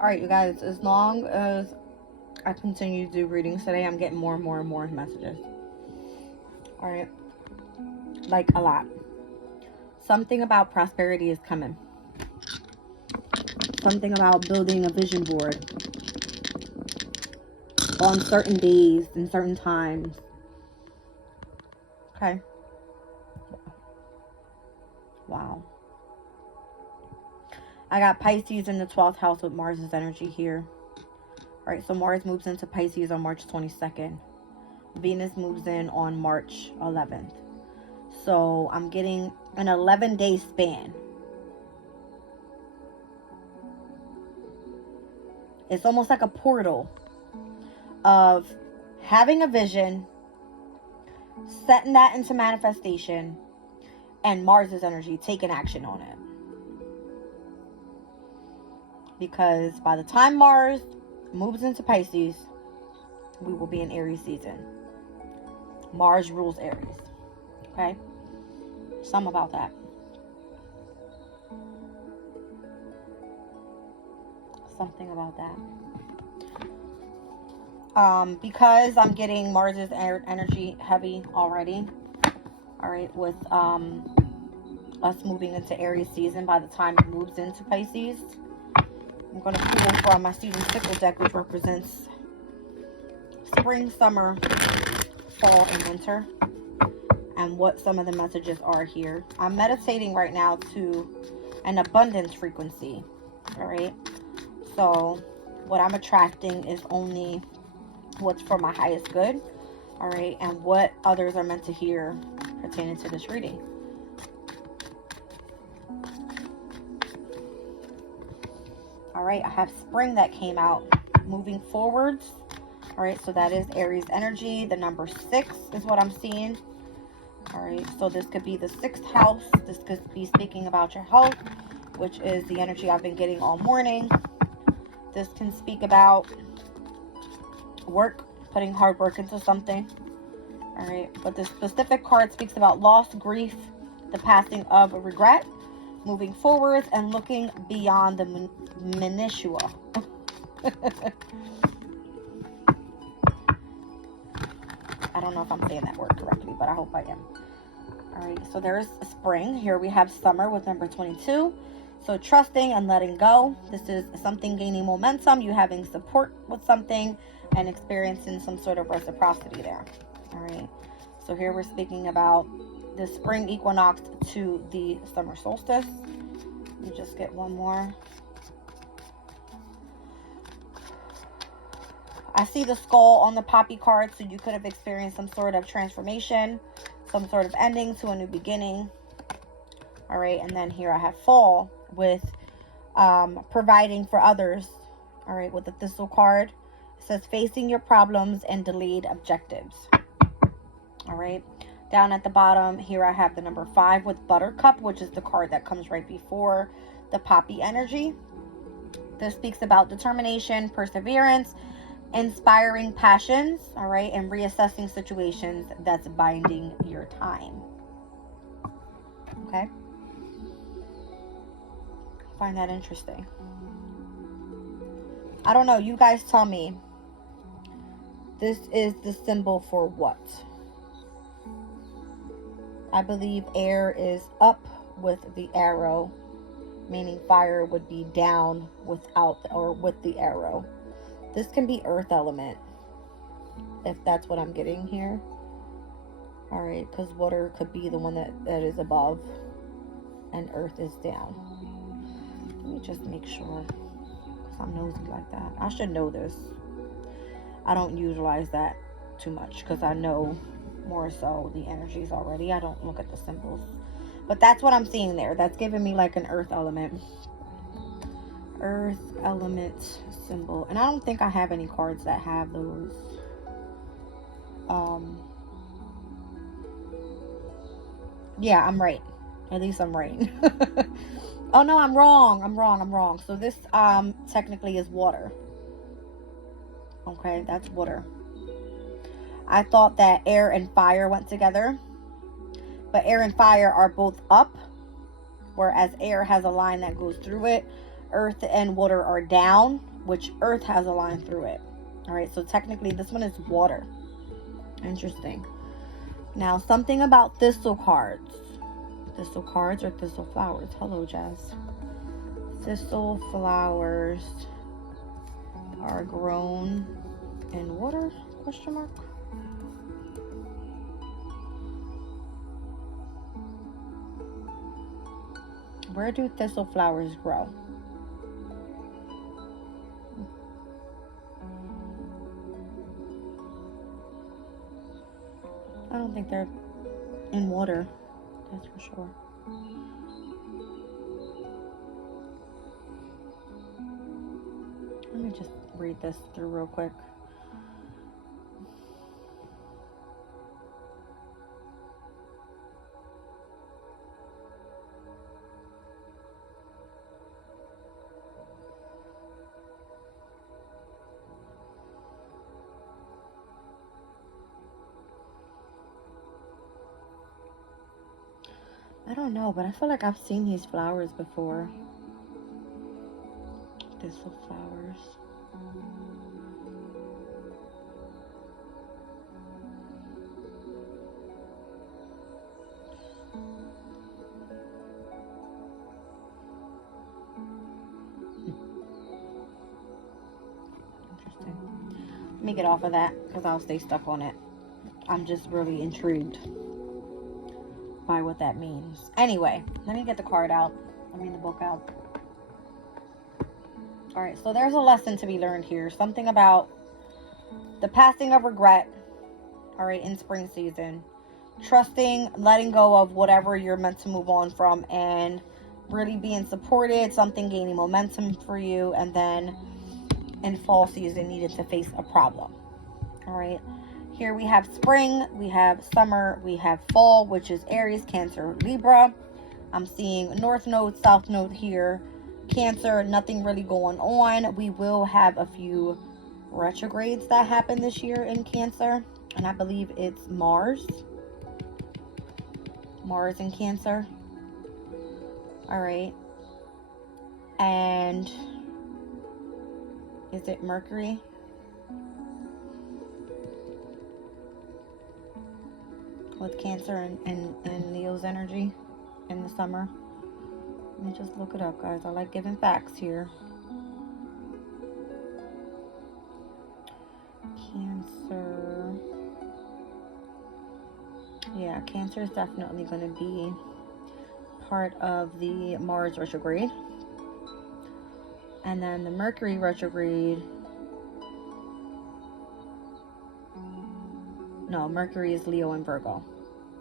All right, you guys, as long as I continue to do readings today, I'm getting more and more and more messages. All right. Like a lot. Something about prosperity is coming. Something about building a vision board on certain days and certain times. Okay. Wow. I got Pisces in the 12th house with Mars's energy here. All right, so Mars moves into Pisces on March 22nd. Venus moves in on March 11th. So I'm getting an 11-day span. It's almost like a portal of having a vision, setting that into manifestation, and Mars's energy taking action on it. Because by the time Mars moves into Pisces, we will be in Aries season. Mars rules Aries. Okay? Something about that. Something about that. Because I'm getting Mars's energy heavy already. Alright, with us moving into Aries season by the time it moves into Pisces. I'm going to pull from my Season Sickle deck, which represents spring, summer, fall, and winter. And what some of the messages are here. I'm meditating right now to an abundance frequency. Alright. So what I'm attracting is only what's for my highest good. Alright. And what others are meant to hear pertaining to this reading. Alright. I have spring that came out. Moving forwards. Alright. So that is Aries energy. The number 6 is what I'm seeing. Alright, so this could be the 6th house. This could be speaking about your health, which is the energy I've been getting all morning. This can speak about work, putting hard work into something. Alright, but this specific card speaks about loss, grief, the passing of a regret, moving forwards, and looking beyond the minutiae. I don't know if I'm saying that word correctly, but I hope I am. Alright, so there's spring. Here we have summer with number 22. So trusting and letting go. This is something gaining momentum. You having support with something and experiencing some sort of reciprocity there. Alright, so here we're speaking about the spring equinox to the summer solstice. Let me just get one more. I see the skull on the poppy card, so you could have experienced some sort of transformation, some sort of ending to a new beginning. All right, and then here I have fall with providing for others. All right, with the thistle card. It says facing your problems and delayed objectives. All right, down at the bottom here I have the number 5 with buttercup, which is the card that comes right before the poppy energy. This speaks about determination, perseverance, inspiring passions, all right, and reassessing situations that's binding your time. Okay, find that interesting. I don't know, you guys tell me. This is the symbol for what? I believe air is up with the arrow, meaning fire would be down without or with the arrow. This can be earth element, if that's what I'm getting here. All right, because water could be the one that is above and earth is down. Let me just make sure, because I'm nosy like that. I should know this. I don't utilize that too much because I know more so the energies already. I don't look at the symbols. But that's what I'm seeing there. That's giving me like an earth element. Earth element symbol. And I don't think I have any cards that have those. Yeah, I'm right. At least I'm right. Oh no, I'm wrong. So this technically is water. Okay, that's water. I thought that air and fire went together. But air and fire are both up. Whereas air has a line that goes through it. earth and water are down, which earth has a line through it. All right, so technically this one is water. Interesting. Now, something about thistle cards. Thistle cards or thistle flowers. Hello, Jazz. Thistle flowers are grown in water? Question mark. Where do thistle flowers grow? I don't think they're in water, that's for sure. Let me just read this through real quick. I don't know, but I feel like I've seen these flowers before. Thistle flowers. Interesting. Let me get off of that because I'll stay stuck on it. I'm just really intrigued by what that means. Anyway, let me get the card out. I mean the book out. All right, so there's a lesson to be learned here. Something about the passing of regret, all right, in spring season. Trusting, letting go of whatever you're meant to move on from, and really being supported, something gaining momentum for you, and then in fall season needed to face a problem. All right. Here we have spring, we have summer, we have fall, which is Aries, Cancer, Libra. I'm seeing North Node, South Node here. Cancer, nothing really going on. We will have a few retrogrades that happen this year in Cancer. And I believe it's Mars. Mars in Cancer. All right. And is it Mercury? With Cancer and Leo's energy in the summer. Let me just look it up, guys. I like giving facts here. Cancer. Yeah, Cancer is definitely going to be part of the Mars retrograde. And then the Mercury retrograde. No, Mercury is Leo and Virgo.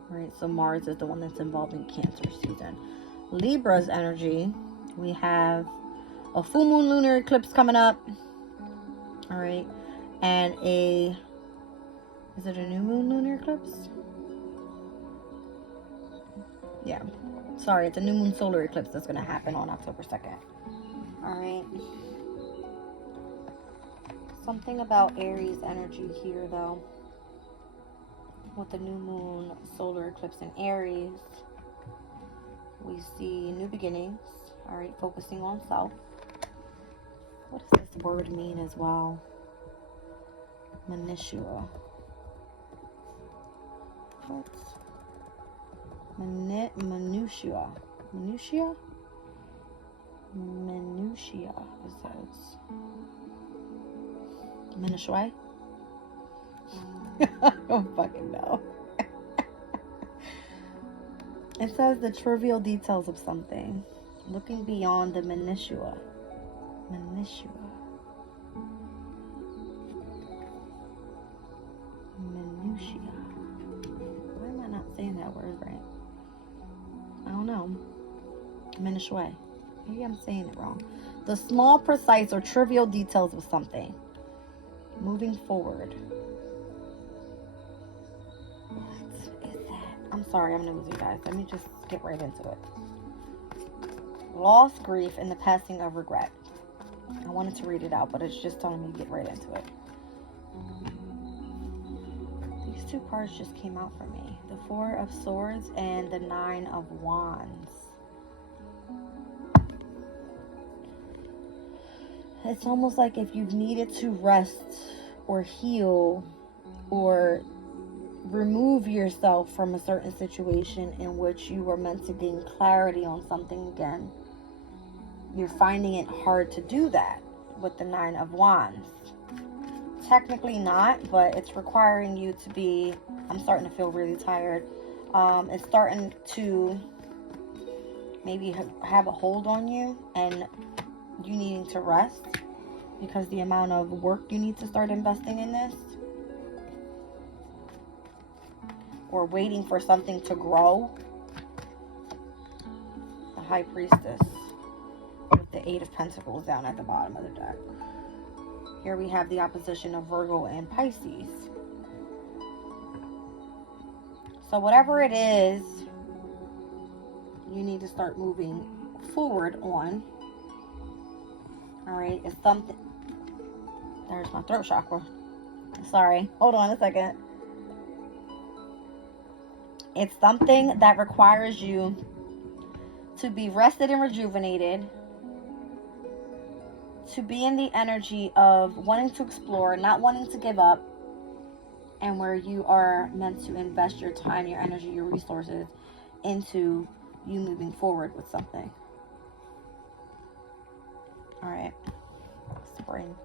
Right, so Mars is the one that's involved in Cancer season. Libra's energy, we have a full moon lunar eclipse coming up. All right, and is it a new moon lunar eclipse? Yeah, sorry, it's a new moon solar eclipse that's going to happen on October 2nd. All right. Something about Aries energy here, though. With the new moon solar eclipse in Aries, we see new beginnings. All right, focusing on self. What does this word mean as well? Minutiae. What? Minutiae. Minutiae? Minutiae, it says. Minutiae? I don't fucking know. It says the trivial details of something. Looking beyond the minutiae. Minutiae. Minutiae. Why am I not saying that word right? I don't know. Minutiae. Maybe I'm saying it wrong. The small, precise, or trivial details of something. Moving forward. What is that? I'm sorry, I'm nosy, guys. Let me just get right into it. Loss, grief, and the passing of regret. I wanted to read it out, but it's just telling me to get right into it. These two cards just came out for me. The Four of Swords and the Nine of Wands. it's almost like if you've needed to rest or heal or remove yourself from a certain situation in which you were meant to gain clarity on something again, you're finding it hard to do that with the Nine of Wands. Technically not, but it's requiring you to be, I'm starting to feel really tired. It's starting to maybe have a hold on you, and you needing to rest because the amount of work you need to start investing in this, or waiting for something to grow. The High Priestess with the Eight of Pentacles down at the bottom of the deck. Here we have the opposition of Virgo and Pisces. So whatever it is, you need to start moving forward on. Alright, it's something. There's my throat chakra. Sorry, hold on a second. It's something that requires you to be rested and rejuvenated, to be in the energy of wanting to explore, not wanting to give up, and where you are meant to invest your time, your energy, your resources into you moving forward with something. All right, spring.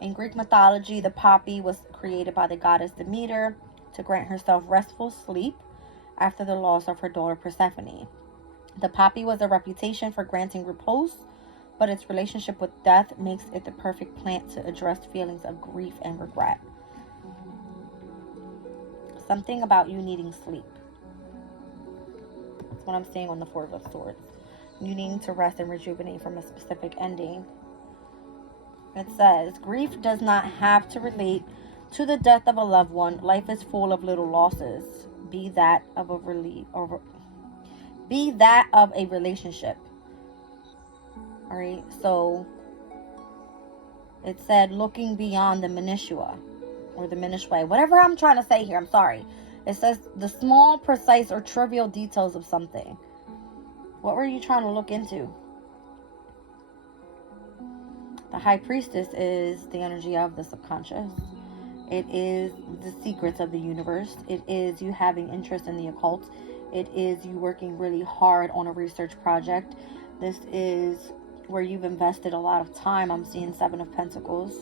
In Greek mythology, the poppy was created by the goddess Demeter to grant herself restful sleep after the loss of her daughter Persephone. The poppy was a reputation for granting repose, but its relationship with death makes it the perfect plant to address feelings of grief and regret. Something about you needing sleep. That's what I'm saying on the Four of Swords. You needing to rest and rejuvenate from a specific ending. It says, grief does not have to relate to the death of a loved one. Life is full of little losses, be that of a relationship. All right, so it said looking beyond the minutiae, or the minutiae, whatever I'm trying to say here, I'm sorry. It says the small, precise, or trivial details of something. What were you trying to look into? The High Priestess is the energy of the subconscious. It is the secrets of the universe. It is you having interest in the occult. It is you working really hard on a research project. This is where you've invested a lot of time. I'm seeing Seven of Pentacles.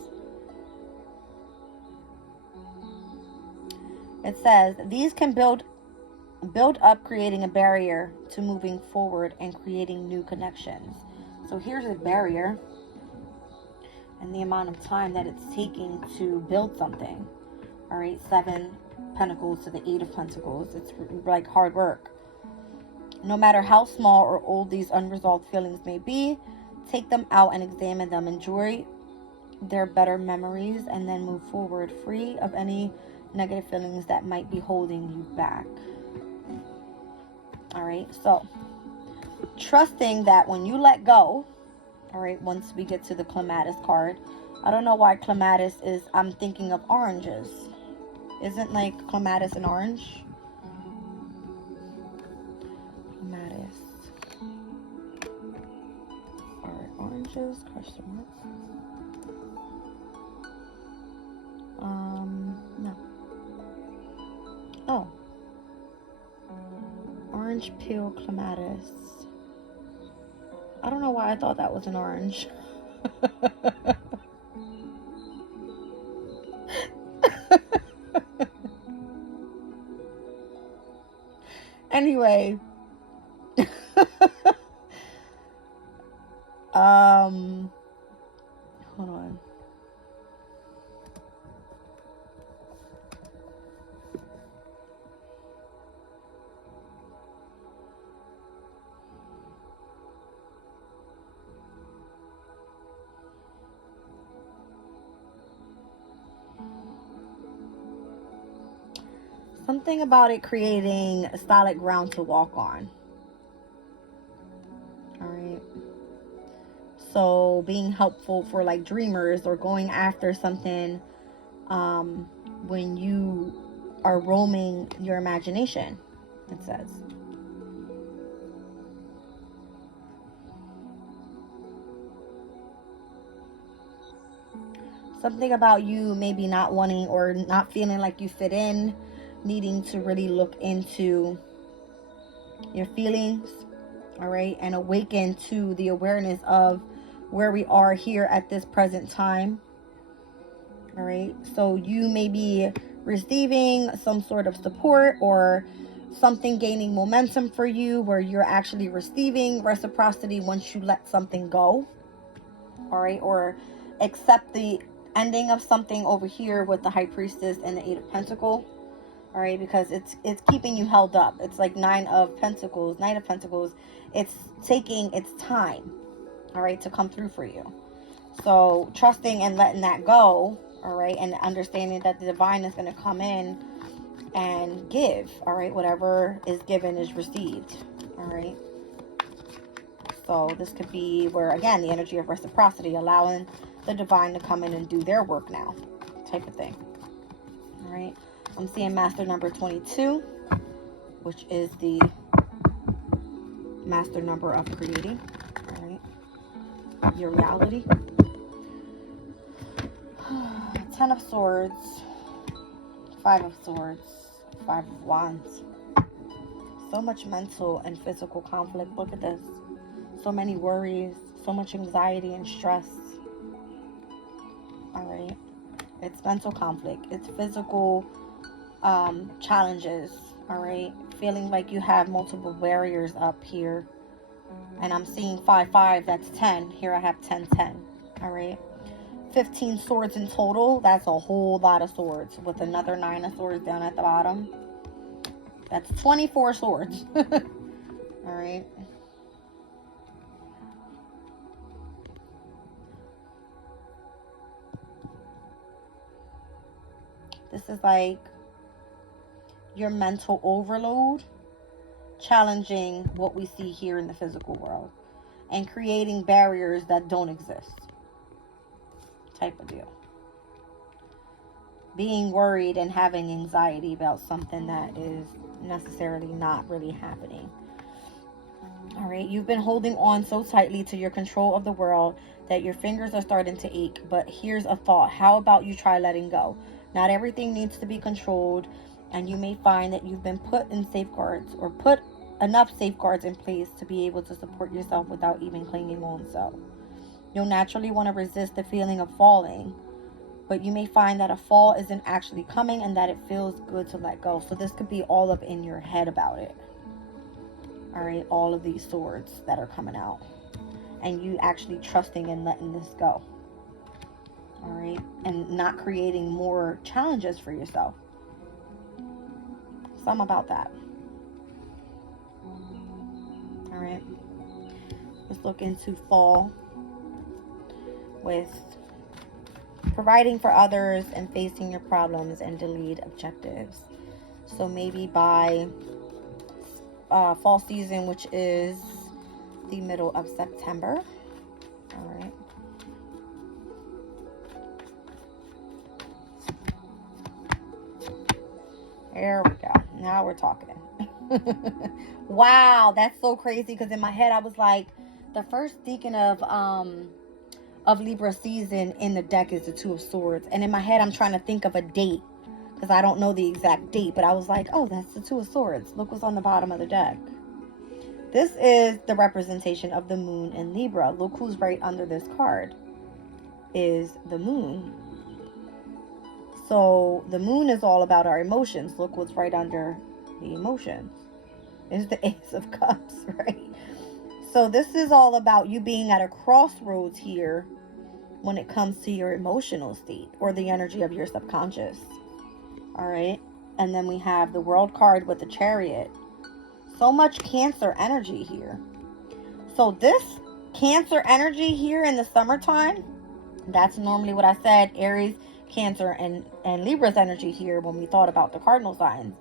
It says these can build up, creating a barrier to moving forward and creating new connections. So here's a barrier and the amount of time that it's taking to build something. All right, Seven Pentacles to the Eight of Pentacles. It's like hard work. No matter how small or old these unresolved feelings may be, take them out and examine them. Enjoy their better memories and then move forward, free of any negative feelings that might be holding you back. All right, so trusting that when you let go, all right, once we get to the Clematis card, I don't know why Clematis is, I'm thinking of oranges. Isn't like Clematis an orange? Clematis. All right, oranges, question mark. No. Oh. Orange peel Clematis. I don't know why I thought that was an orange. Anyway. Hold on. Something about it creating a solid ground to walk on. All right. So being helpful for like dreamers or going after something when you are roaming your imagination, it says. Something about you maybe not wanting or not feeling like you fit in, needing to really look into your feelings, all right, and awaken to the awareness of where we are here at this present time, all right. So you may be receiving some sort of support or something gaining momentum for you where you're actually receiving reciprocity once you let something go, all right, or accept the ending of something over here with the High Priestess and the Eight of Pentacles. All right, because it's keeping you held up. It's like Knight of Pentacles. It's taking its time, all right, to come through for you. So trusting and letting that go, all right, and understanding that the divine is going to come in and give, all right, whatever is given is received, all right. So this could be where, again, the energy of reciprocity, allowing the divine to come in and do their work now, type of thing, all right. I'm seeing master number 22, which is the master number of creating, all right, your reality. 10 of Swords, 5 of Swords, 5 of Wands. So much mental and physical conflict. Look at this. So many worries, so much anxiety and stress. All right. It's mental conflict. It's physical challenges. All right. Feeling like you have multiple barriers up here. And I'm seeing 5, 5. That's 10. Here I have 10, 10. All right. 15 swords in total. That's a whole lot of swords with another 9 of swords down at the bottom. That's 24 swords. All right. This is like your mental overload challenging what we see here in the physical world and creating barriers that don't exist, type of deal. Being worried and having anxiety about something that is necessarily not really happening. All right, you've been holding on so tightly to your control of the world that your fingers are starting to ache. But here's a thought. How about you try letting go? Not everything needs to be controlled, and you may find that you've been put in safeguards or put enough safeguards in place to be able to support yourself without even clinging on. So you'll naturally want to resist the feeling of falling, but you may find that a fall isn't actually coming and that it feels good to let go. So this could be all up in your head about it. All right, all of these swords that are coming out and you actually trusting and letting this go. All right, and not creating more challenges for yourself. Some about that. All right, let's look into fall with providing for others and facing your problems and delayed objectives. So maybe by fall season, which is the middle of September. All right. There we go. Now we're talking. Wow, that's so crazy, because in my head I was like, the first deacon of Libra season in the deck is the Two of Swords, and in my head I'm trying to think of a date because I don't know the exact date, but I was like, oh, that's the Two of Swords. Look what's on the bottom of the deck. This is the representation of the moon in Libra. Look who's right under this card is the moon. So the moon is all about our emotions. Look what's right under the emotions. Is the Ace of Cups, right? So this is all about you being at a crossroads here when it comes to your emotional state or the energy of your subconscious. All right. And then we have the World card with the Chariot. So much Cancer energy here. So this Cancer energy here in the summertime, that's normally what I said, Aries, Cancer, and Libra's energy here when we thought about the cardinal signs.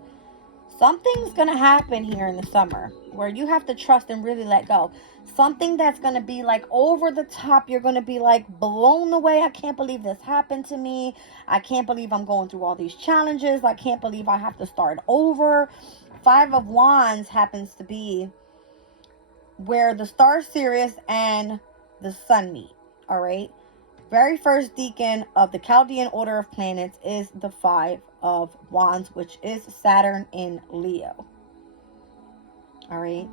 Something's going to happen here in the summer where you have to trust and really let go. Something that's going to be like over the top. You're going to be like blown away. I can't believe this happened to me. I can't believe I'm going through all these challenges. I can't believe I have to start over. 5 of Wands happens to be where the star Sirius and the sun meet. All right. Very first deacon of the Chaldean order of planets is the 5 of Wands, which is Saturn in Leo. All right.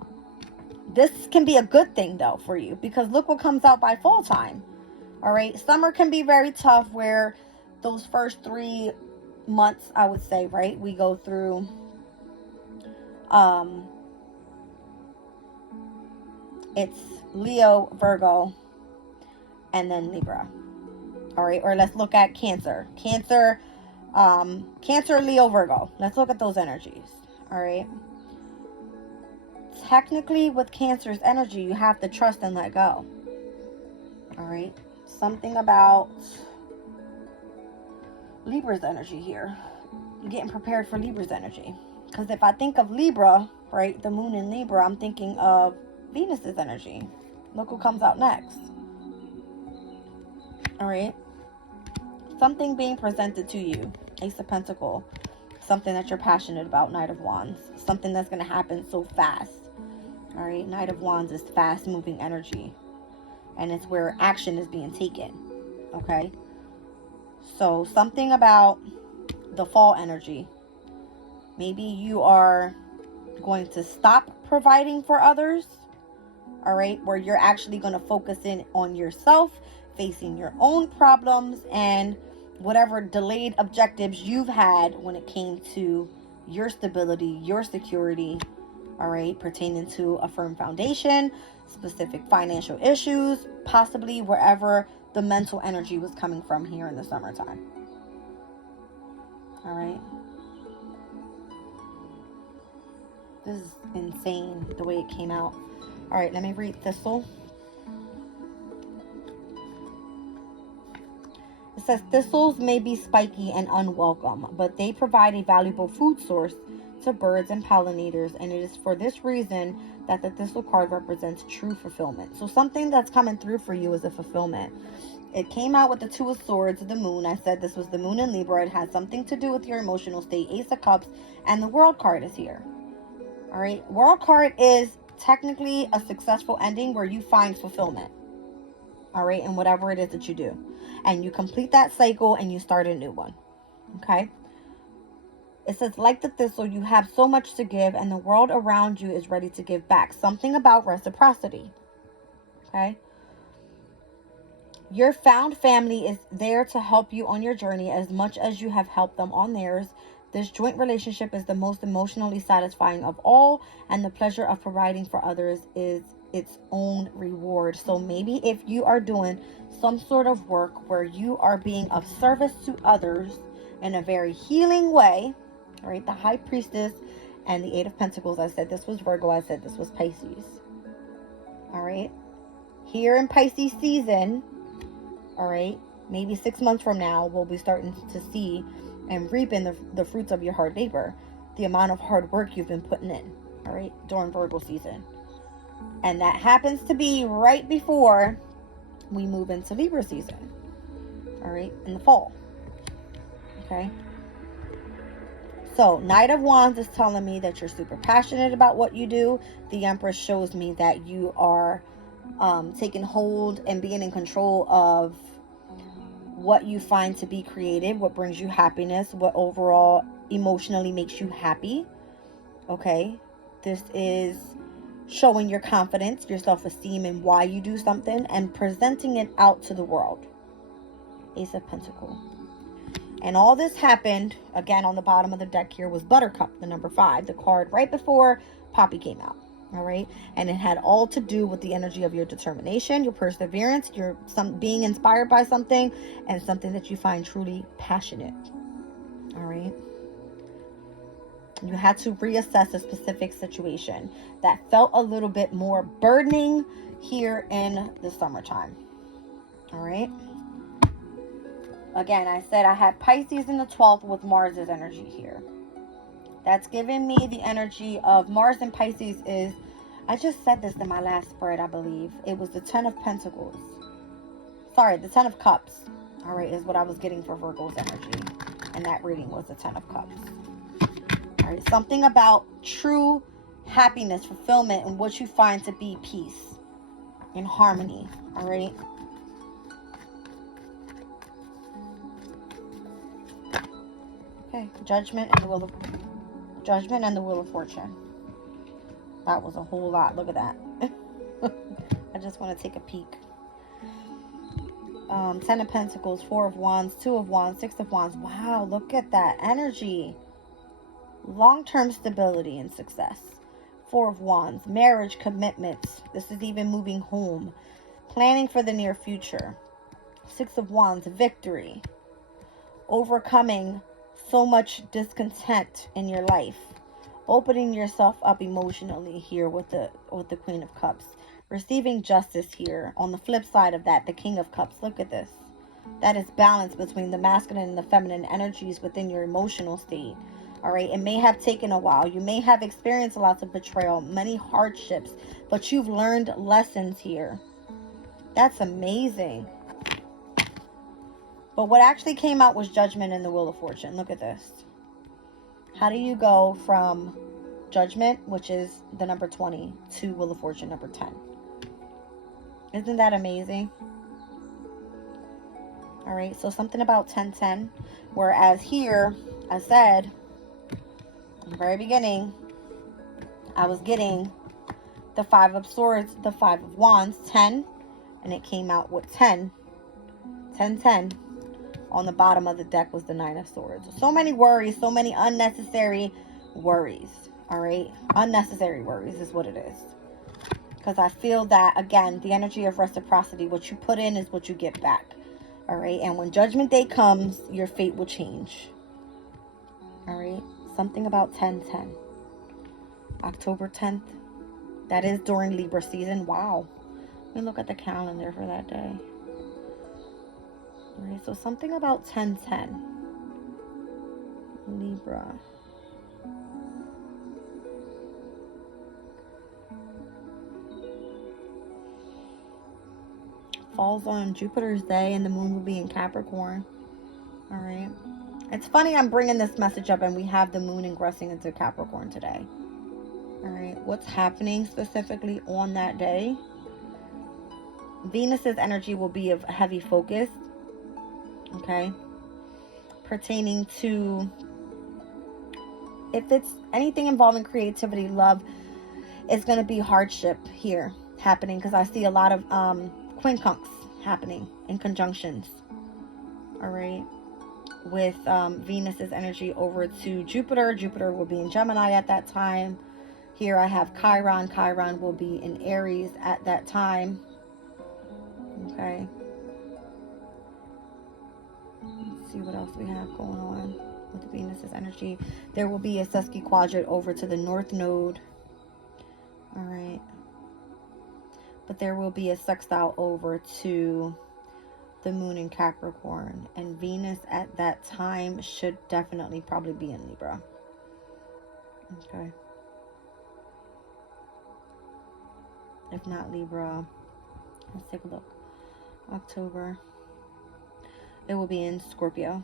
This can be a good thing, though, for you, because look what comes out by fall time. All right. Summer can be very tough, where those first 3 months, I would say, right, we go through it's Leo, Virgo, and then Libra. All right. Or let's look at Cancer. Cancer, Leo, Virgo. Let's look at those energies. All right. Technically, with Cancer's energy, you have to trust and let go. All right. Something about Libra's energy here. You're getting prepared for Libra's energy. Because if I think of Libra, right, the moon in Libra, I'm thinking of Venus's energy. Look who comes out next. All right. Something being presented to you. Ace of Pentacles. Something that you're passionate about. Knight of Wands. Something that's going to happen so fast. All right. Knight of Wands is fast moving energy. And it's where action is being taken. Okay. So something about the fall energy. Maybe you are going to stop providing for others. All right. Where you're actually going to focus in on yourself, facing your own problems, and whatever delayed objectives you've had when it came to your stability, your security. All right. Pertaining to a firm foundation, specific financial issues, possibly wherever the mental energy was coming from here in the summertime. All right. This is insane the way it came out. All right, let me read Thistle. It says, thistles may be spiky and unwelcome, but they provide a valuable food source to birds and pollinators, and it is for this reason that the thistle card represents true fulfillment. So something that's coming through for you is a fulfillment. It came out with the 2 of Swords, the moon. I said this was the moon in Libra. It has something to do with your emotional state. Ace of Cups, and the World card is here. All right. World card is technically a successful ending where you find fulfillment. All right. And whatever it is that you do. And you complete that cycle and you start a new one. Okay. It says, like the thistle, you have so much to give and the world around you is ready to give back. Something about reciprocity. Okay. Your found family is there to help you on your journey as much as you have helped them on theirs. This joint relationship is the most emotionally satisfying of all, and the pleasure of providing for others is its own reward. So maybe if you are doing some sort of work where you are being of service to others in a very healing way, right? The High Priestess and the 8 of Pentacles. I said this was Virgo. I said this was Pisces. All right. Here in Pisces season, all right, maybe 6 months from now, we'll be starting to see and reaping the fruits of your hard labor, the amount of hard work you've been putting in, all right, during Virgo season. And that happens to be right before we move into Libra season, all right, in the fall. Okay. So Knight of Wands is telling me that you're super passionate about what you do. The Empress shows me that you are taking hold and being in control of what you find to be creative, what brings you happiness, what overall emotionally makes you happy. Okay. This is showing your confidence, your self-esteem, and why you do something, and presenting it out to the world. Ace of Pentacles. And all this happened, again, on the bottom of the deck here was Buttercup, the number 5, the card right before Poppy came out. All right. And it had all to do with the energy of your determination, your perseverance, your being inspired by something, and something that you find truly passionate. All right. You had to reassess a specific situation that felt a little bit more burdening here in the summertime. All right. Again, I said I had Pisces in the 12th with Mars's energy here. That's giving me the energy of Mars and Pisces is, I just said this in my last spread, I believe. It was the 10 of Pentacles. Sorry, the 10 of Cups. All right, is what I was getting for Virgo's energy. And that reading was the 10 of Cups. All right, something about true happiness, fulfillment, and what you find to be peace and harmony. All right. Okay, Judgment and the Wheel of Fortune. That was a whole lot. Look at that. I just want to take a peek. 10 of Pentacles, 4 of Wands, 2 of Wands, 6 of Wands. Wow, look at that energy. Long-term stability and success. 4 of Wands, marriage, commitments. This is even moving home. Planning for the near future. 6 of Wands, victory. Overcoming so much discontent in your life. Opening yourself up emotionally here with the Queen of Cups. Receiving justice here. On the flip side of that, the King of Cups. Look at this. That is balance between the masculine and the feminine energies within your emotional state. All right. It may have taken a while. You may have experienced lots of betrayal, many hardships, but you've learned lessons here. That's amazing. But what actually came out was Judgment and the Wheel of Fortune. Look at this. How do you go from Judgment, which is the number 20, to Wheel of Fortune number 10? Isn't that amazing? All right, so something about 10-10. Whereas here, I said, in the very beginning, I was getting the 5 of Swords, the 5 of Wands, 10. And it came out with 10. 10-10. On the bottom of the deck was the 9 of Swords. So many worries, so many unnecessary worries. All right, unnecessary worries is what it is. Because I feel that, again, the energy of reciprocity, what you put in is what you get back. All right, and when Judgment Day comes, your fate will change. All right, something about 10-10. October 10th. That is during Libra season. Wow. Let me look at the calendar for that day. All right, so something about 10-10. Libra. Falls on Jupiter's day and the moon will be in Capricorn. All right. It's funny I'm bringing this message up and we have the moon ingressing into Capricorn today. All right. What's happening specifically on that day? Venus's energy will be of heavy focus. Okay. Pertaining to, if it's anything involving creativity, love, it's going to be hardship here happening because I see a lot of quincunx happening in conjunctions. All right, with Venus's energy over to Jupiter. Jupiter will be in Gemini at that time. Here I have Chiron. Chiron will be in Aries at that time. Okay, let's see what else we have going on with Venus's energy. There will be a sesquiquadrate over to the North Node. All right. But there will be a sextile over to the moon in Capricorn. And Venus at that time should definitely probably be in Libra. Okay. If not Libra, let's take a look. October. It will be in Scorpio.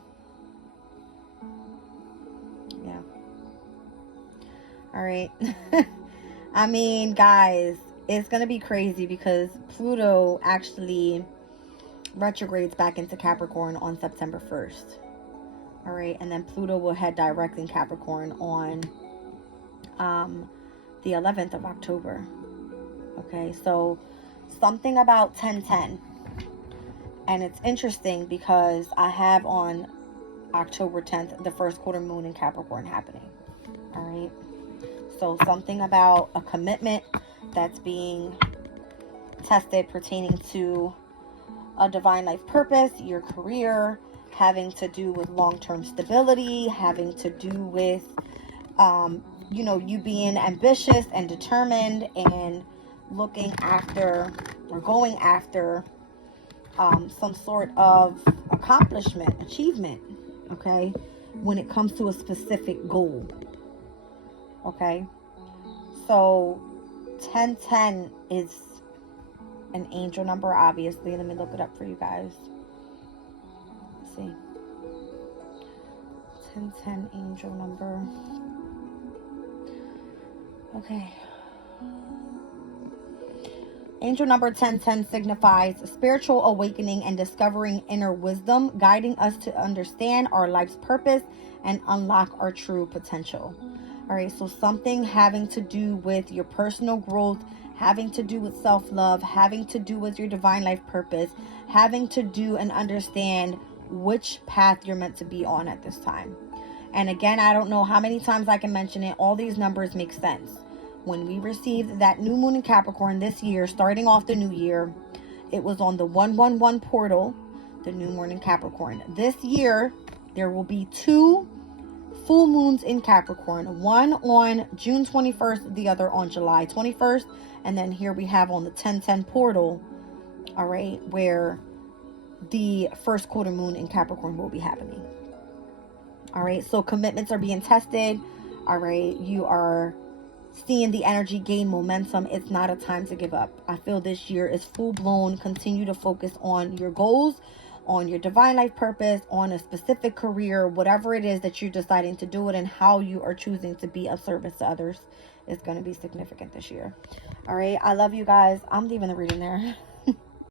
Yeah. All right. I mean, guys, it's going to be crazy because Pluto actually retrogrades back into Capricorn on September 1st. All right. And then Pluto will head direct in Capricorn on the 11th of October. Okay. So something about 10-10. And it's interesting because I have on October 10th, the first quarter moon in Capricorn happening. All right. So something about a commitment that's being tested pertaining to a divine life purpose, your career, having to do with long-term stability, having to do with, you know, you being ambitious and determined and looking after or going after some sort of accomplishment, achievement, okay, when it comes to a specific goal. Okay, so 10-10 is an angel number, obviously. Let me look it up for you guys. Let's see. 10-10 angel number. Okay. Angel number 1010 signifies spiritual awakening and discovering inner wisdom, guiding us to understand our life's purpose and unlock our true potential. All right, so something having to do with your personal growth, having to do with self-love, having to do with your divine life purpose, having to do and understand which path you're meant to be on at this time. And again, I don't know how many times I can mention it. All these numbers make sense. When we received that new moon in Capricorn this year, starting off the new year, it was on the 111 portal, the new moon in Capricorn. This year, there will be 2 full moons in Capricorn, one on June 21st, the other on July 21st, and then here we have on the 1010 portal, all right, where the first quarter moon in Capricorn will be happening. All right, so commitments are being tested. All right, you are seeing the energy gain momentum. It's not a time to give up. I feel this year is full blown. Continue to focus on your goals, on your divine life purpose, on a specific career, whatever it is that you're deciding to do it, and how you are choosing to be of service to others is going to be significant this year. All right, I love you guys. I'm leaving the reading there.